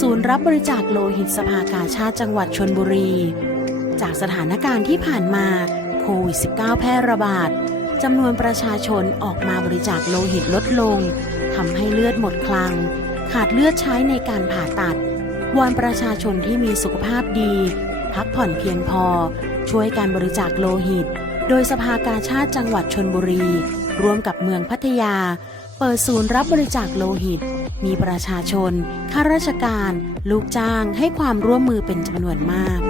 ศูนย์รับบริจาคโลหิตสภากาชาติจังหวัดชนบุรี จากสถานการณ์ที่ผ่านมาโควิด -19 แพร่ระบาดจำนวนประชาชนออกมาบริจาคโลหิตลดลงทำให้เลือดหมดคลัง ขาดเลือดใช้ในการผ่าตัดวอนประชาชนที่มีสุขภาพดี พักผ่อนเพียงพอ ช่วยการบริจาคโลหิต โดยสภากาชาติจังหวัดชนบุรี ร่วมกับเมืองพัทยา เปิดศูนย์รับบริจาคโลหิต มีประชาชน ข้าราชการ ลูกจ้างให้ความร่วมมือเป็นจำนวนมาก